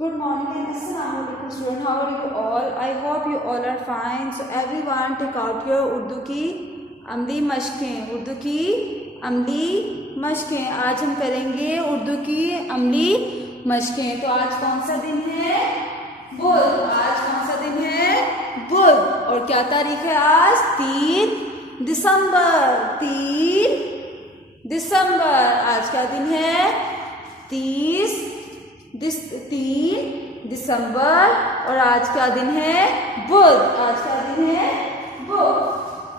Good morning and Assalamualaikum student. How are you all? I hope you all are fine. So everyone take out your Urdu की अमली मशकें. उर्दू की अमली मशकें. आज हम करेंगे उर्दू की अमली मशकें. तो आज कौन सा दिन है? बुध. आज कौन सा दिन है? बुध. और क्या तारीख है आज? 3 दिसंबर. 3 दिसंबर. आज क्या दिन है? 3 दिसंबर. और आज क्या दिन है? बुध. आज क्या दिन है? बुध.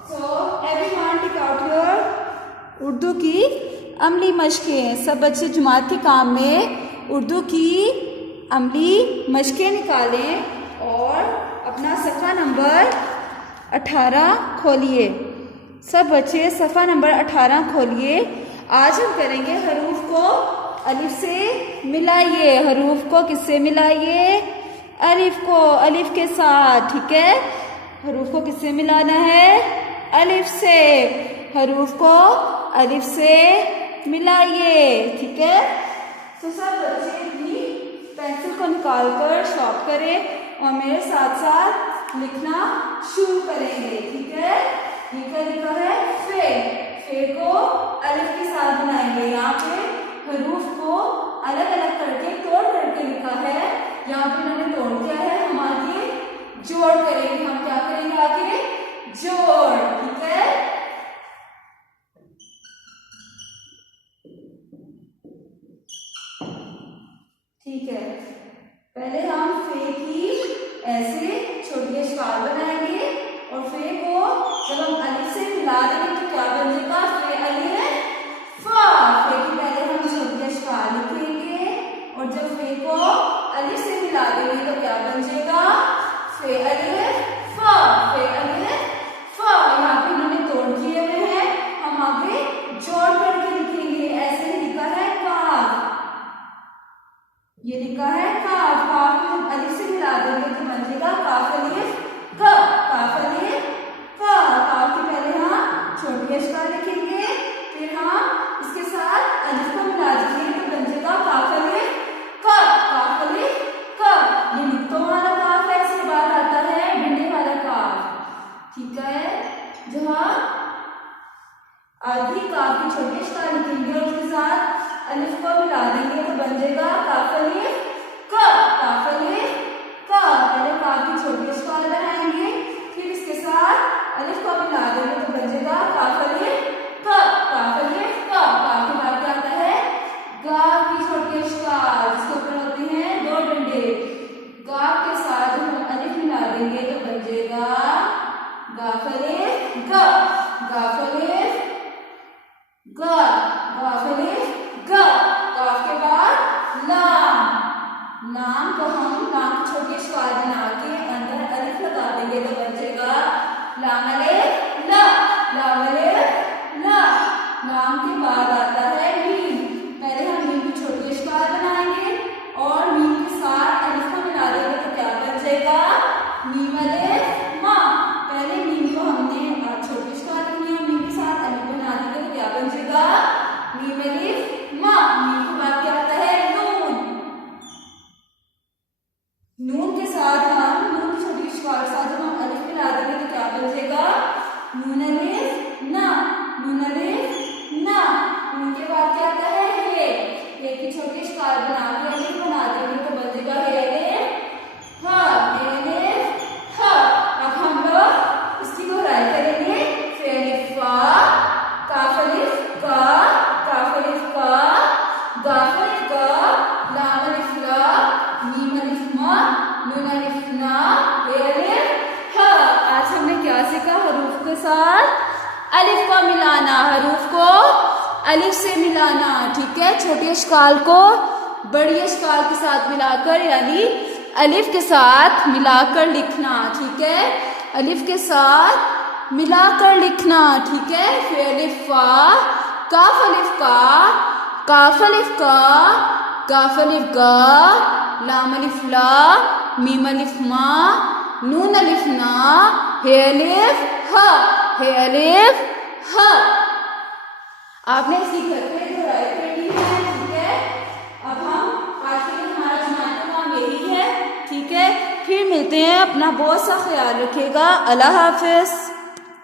So everyone take out your Urdu की अमली मशकें. सब बच्चे जुमात के काम में उर्दू की अमली मशकें निकालें और अपना सफ़ा नंबर 18 खोलिए. सब बच्चे सफ़ा नंबर 18 खोलिए. आज हम करेंगे हरूफ को अलिफ से मिलाइए. हरूफ को किससे मिलाइए? अलिफ को अलिफ के साथ. ठीक है, हरूफ को किससे मिलाना है? अलिफ से. हरूफ को अलिफ से मिलाइए. ठीक है. तो सब बच्चे अपनी पेंसिल को निकाल कर शॉर्प करें और मेरे साथ साथ लिखना शुरू करेंगे. ठीक है. ये क्या लिखा है? फे. फे को अलिफ के साथ बनाएंगे. यहाँ पे हरूफ को अलग अलग करके तोड़ करके लिखा है. यहाँ पे मैंने तोड़ किया है. हम आगे जोड़ करेंगे. हम क्या करेंगे आगे? जोड़. ठीक है. ठीक है. पहले हम फे की ऐसे छोटी अशकाल बनाएंगे और फे को जब हम अलिफ से मिला देंगे तो क्या बनेगा? फे अलिफ फा. फे की पहले हम छोटी अशकाल लिखेंगे और जब फे को अलिफ से मिला देंगे तो क्या बन जाएगा? फे अलिफ फा. फे अलिफ फा. यहाँ पे इन्होंने तोड़ किए हुए हैं. हम आगे जोड़ करके लिखेंगे. ऐसे ही लिखा है काफ. ये लिखा है काफ. काफ को जब अलिफ से मिला देंगे तो बन जाएगा काफ अलिफ क. काफ अलिफ क. काफ के पहले हम छोटी अशकाल लिखेंगे, फिर हम इसके साथ अलिफ को मिला देंगे तो बन जाएगा काफ अलिफ क. काफ अलिफ क. ये नुक्तों वाला काफ है. इसके बाद आता है डंडे वाला काफ. ठीक है. जहाँ आधी काफ की छोटी अशकाल लिखेंगे और उसके साथ अलिफ को मिला देंगे तो बन जाएगा काफ अलिफ क. काफ अलिफ क. पहले काफ की छोटी अशकाल बनाएंगे, फिर इसके साथ अलिफ को मिला देंगे तो बन जाएगा काफ अलिफ क. काफ अलिफ क. काफ के बाद क्या आता है? गाफ की छोटी अशकाल जिसके ऊपर होते हैं 2 डंडे. गाफ के साथ जब हम अलिफ मिला देंगे तो बन जाएगा गाफ अलिफ ग. गाफ अलिफ ग. गाफ अलिफ ग. गाफ के बाद लाम. लाम को हम लाम की छोटी अशकाल बना के अंदर अलिफ लगा देंगे तो बन जाएगा लाम अलिफ ला. लाम अलिफ ला. लाम के बाद आता है मीम. पहले हम मीम की छोटी अशकाल बनाएंगे और मीम के साथ अलिफ को मिला देंगे तो क्या बन जाएगा? मीम अलिफ मा. पहले मीम को हमने छोटी अशकाल लिखनी है, मीम के साथ अलिफ बना देंगे तो क्या बन जाएगा? मीम अलिफ मा. मीम के बाद क्या आता है? नून. नून के साथ हम नून की छोटी अशकाल के साथ जब हम अलिफ मिला देंगे तो क्या बन जाएगा? नून अलिफ ना. नून अलिफ ना. नून के बाद क्या आता है? हे. हे की छोटी अशकाल बना के अलिफ बना देंगे तो बन जाएगा हे अलिफ हा. हे अलिफ हा. अब हम लोग इसकी दोहराई करेंगे. फे अलिफ फा. काफ अलिफ का. काफ अलिफ का. गाफ अलिफ का. लाम अलिफ ला. मीम अलिफ मा. नून अलिफ ना. हे अलिफ हा. आज हमने क्या सीखा? हरूफ के साथ अलिफ को मिलाना. हरूफ को अलिफ से मिलाना. ठीक है. छोटी अशकाल को बड़ी अशकाल के साथ मिलाकर यानी अलिफ के साथ मिलाकर लिखना. ठीक है. अलिफ के साथ मिलाकर लिखना. ठीक है. फे अलिफ फा. काफ अलिफ का. काफ अलिफ का. काफ अलिफ गा. लाम अलिफ ला. मीम अलिफ मा. नून अलिफ ना. हे अलिफ हा. हे अलिफ हा. आपने इसकी घर पे दोहराई करनी है. ठीक है. अब हम आज के लिए हमारा जुमात का काम यही मिलते हैं, अपना बहुत सा ख्याल रखिएगा। अल्लाह हाफिज़।